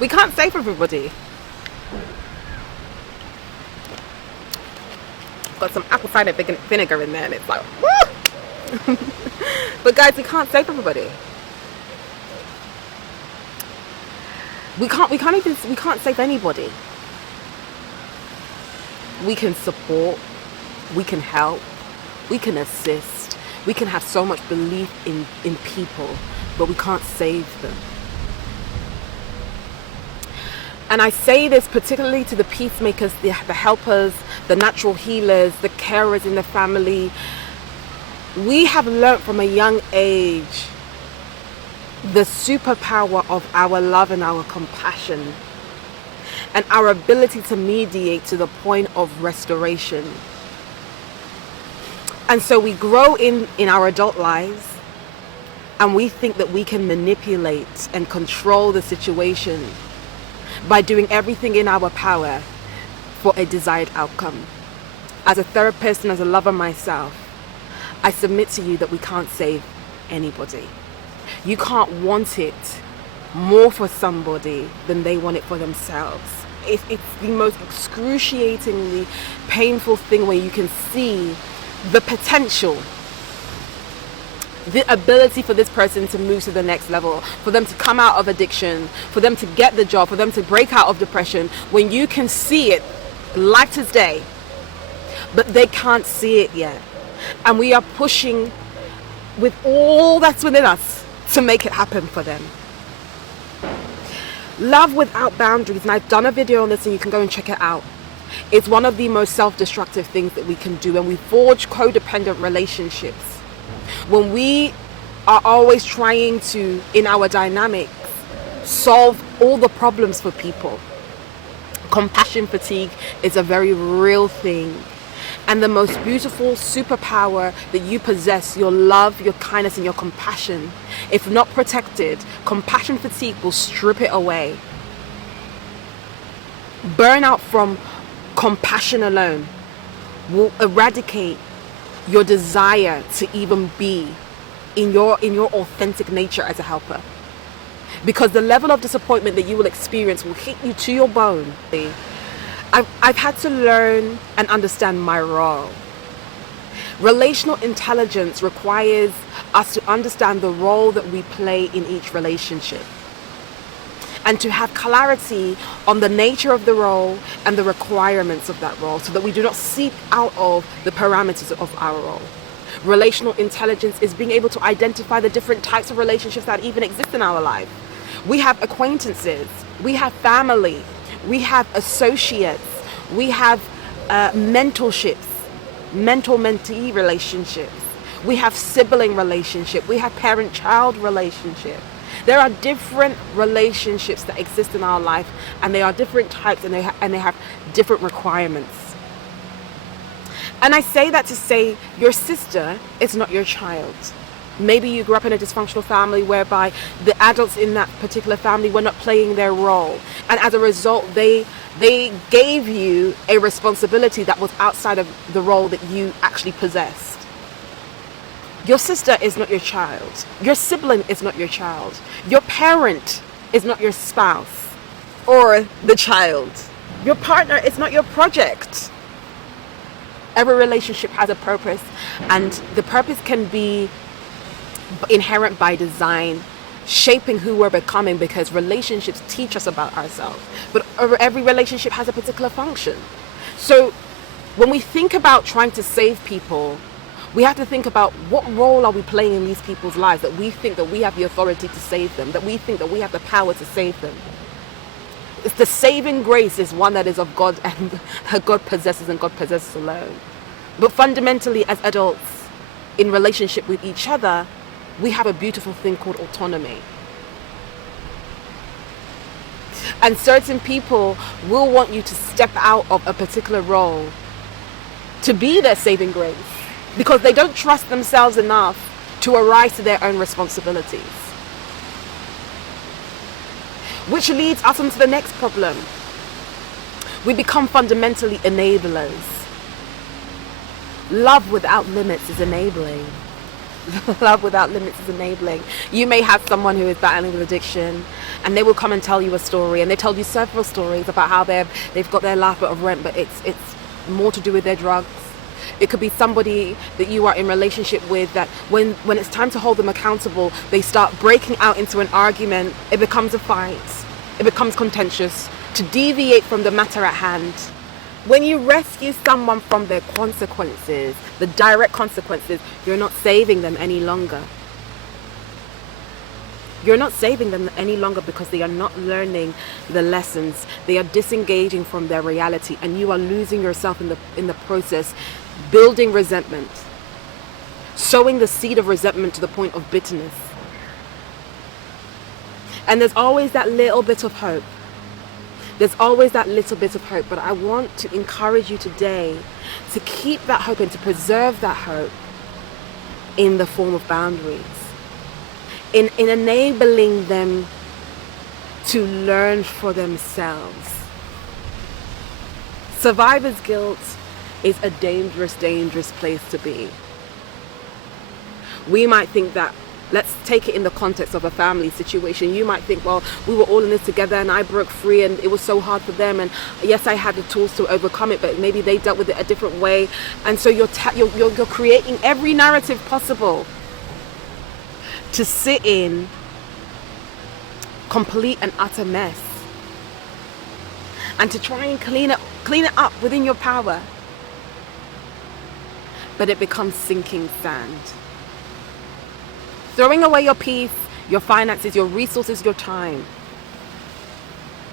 We can't save everybody. Got some apple cider vinegar in there and it's like, woo! But guys, we can't save everybody. We can't save anybody. We can support, we can help, we can assist, we can have so much belief in people, but we can't save them. And I say this particularly to the peacemakers, the helpers, the natural healers, the carers in the family. We have learnt from a young age the superpower of our love and our compassion and our ability to mediate to the point of restoration. And so we grow in our adult lives and we think that we can manipulate and control the situation by doing everything in our power for a desired outcome. As a therapist and as a lover myself, I submit to you that we can't save anybody. You can't want it more for somebody than they want it for themselves. It's the most excruciatingly painful thing where you can see the potential, the ability for this person to move to the next level, for them to come out of addiction, for them to get the job, for them to break out of depression, when you can see it light as day, but they can't see it yet. And we are pushing with all that's within us to make it happen for them. Love without boundaries, and I've done a video on this and you can go and check it out. It's one of the most self-destructive things that we can do, and we forge codependent relationships. When we are always trying to, in our dynamics, solve all the problems for people. Compassion fatigue is a very real thing. And the most beautiful superpower that you possess, your love, your kindness, and your compassion, if not protected, compassion fatigue will strip it away. Burnout from compassion alone will eradicate your desire to even be in your authentic nature as a helper. Because the level of disappointment that you will experience will hit you to your bone. I've had to learn and understand my role. Relational intelligence requires us to understand the role that we play in each relationship and to have clarity on the nature of the role and the requirements of that role so that we do not seep out of the parameters of our role. Relational intelligence is being able to identify the different types of relationships that even exist in our life. We have acquaintances, we have family, we have associates, we have mentorships, mentor-mentee relationships, we have sibling relationship, we have parent-child relationship. There are different relationships that exist in our life, and they are different types, and they have different requirements. And I say that to say your sister is not your child. Maybe you grew up in a dysfunctional family whereby the adults in that particular family were not playing their role. And as a result, they gave you a responsibility that was outside of the role that you actually possessed. Your sister is not your child. Your sibling is not your child. Your parent is not your spouse or the child. Your partner is not your project. Every relationship has a purpose, and the purpose can be inherent by design, shaping who we're becoming, because relationships teach us about ourselves. But every relationship has a particular function. So when we think about trying to save people, we have to think about what role are we playing in these people's lives that we think that we have the authority to save them, that we think that we have the power to save them. It's the saving grace is one that is of God and God possesses and God possesses alone. But fundamentally, as adults in relationship with each other, we have a beautiful thing called autonomy. And certain people will want you to step out of a particular role to be their saving grace because they don't trust themselves enough to arise to their own responsibilities. Which leads us into the next problem. We become fundamentally enablers. Love without limits is enabling. Love without limits is enabling. You may have someone who is battling with addiction, and they will come and tell you a story, and they tell you several stories about how they've got their life out of rent, but it's more to do with their drugs. It could be somebody that you are in relationship with that when it's time to hold them accountable, they start breaking out into an argument. It becomes a fight. It becomes contentious to deviate from the matter at hand. When you rescue someone from their consequences, the direct consequences, you're not saving them any longer. You're not saving them any longer because they are not learning the lessons. They are disengaging from their reality, and you are losing yourself in the process, building resentment, sowing the seed of resentment to the point of bitterness. And there's always that little bit of hope. There's always that little bit of hope, but I want to encourage you today to keep that hope and to preserve that hope in the form of boundaries, in enabling them to learn for themselves. Survivor's guilt is a dangerous, dangerous place to be. We might think that, let's take it in the context of a family situation. You might think, well, we were all in this together and I broke free and it was so hard for them, and yes, I had the tools to overcome it, but maybe they dealt with it a different way. And so you're creating every narrative possible to sit in complete and utter mess, and to try and clean it up within your power. But it becomes sinking sand. Throwing away your peace, your finances, your resources, your time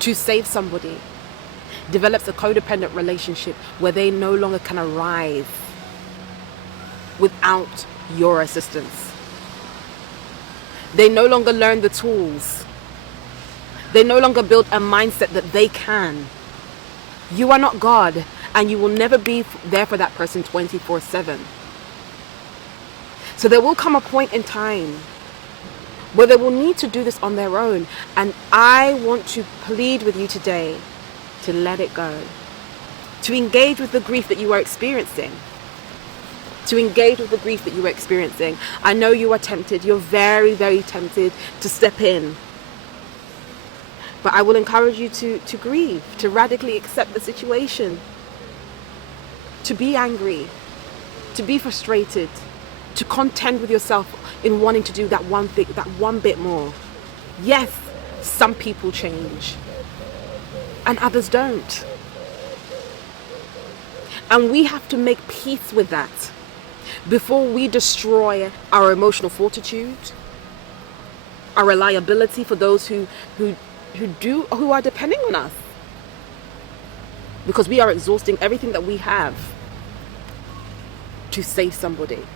to save somebody develops a codependent relationship where they no longer can arise without your assistance. They no longer learn the tools. They no longer build a mindset that they can. You are not God, and you will never be there for that person 24/7. So there will come a point in time where they will need to do this on their own. And I want to plead with you today to let it go. To engage with the grief that you are experiencing. To engage with the grief that you are experiencing. I know you are tempted. You're very, very tempted to step in. But I will encourage you to grieve, to radically accept the situation. To be angry. To be frustrated. To contend with yourself in wanting to do that one thing, that one bit more. Yes, some people change and others don't. And we have to make peace with that before we destroy our emotional fortitude, our reliability for those who are depending on us. Because we are exhausting everything that we have to save somebody.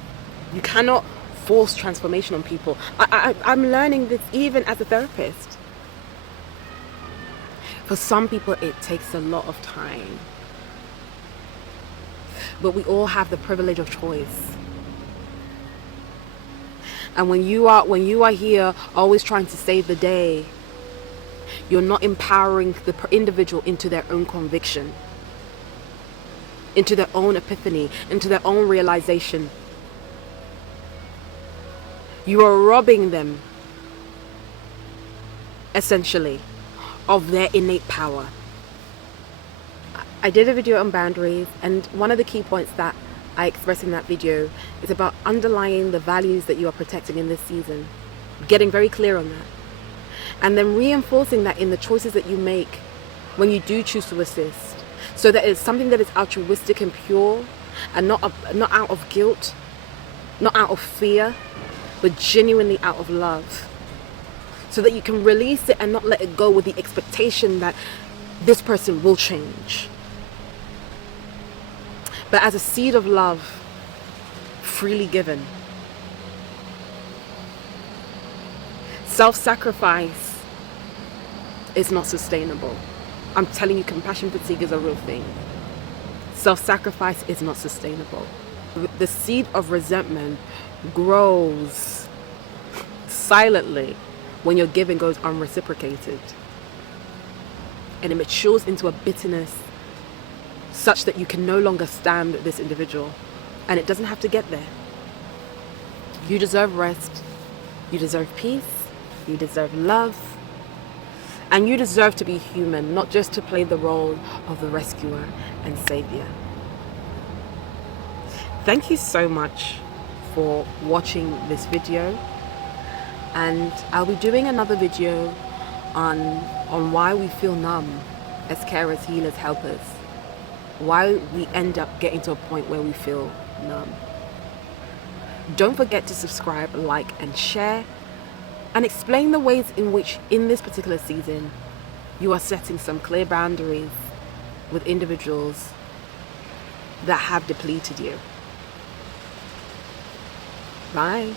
You cannot force transformation on people. I'm learning this even as a therapist. For some people, it takes a lot of time. But we all have the privilege of choice. And when you are here always trying to save the day, you're not empowering the individual into their own conviction, into their own epiphany, into their own realization. You are robbing them, essentially, of their innate power. I did a video on boundaries, and one of the key points that I expressed in that video is about underlying the values that you are protecting in this season, getting very clear on that, and then reinforcing that in the choices that you make when you do choose to assist, so that it's something that is altruistic and pure, and not out of guilt, not out of fear, but genuinely out of love, so that you can release it and not let it go with the expectation that this person will change. But as a seed of love, freely given. Self-sacrifice is not sustainable. I'm telling you, compassion fatigue is a real thing. Self-sacrifice is not sustainable. The seed of resentment grows silently when your giving goes unreciprocated, and it matures into a bitterness such that you can no longer stand this individual, and it doesn't have to get there. You deserve rest. You deserve peace. You deserve love. And you deserve to be human, not just to play the role of the rescuer and savior. Thank you so much for watching this video. And I'll be doing another video on why we feel numb as carers, healers, helpers. Why we end up getting to a point where we feel numb. Don't forget to subscribe, like, and share, and explain the ways in which, in this particular season, you are setting some clear boundaries with individuals that have depleted you. Bye.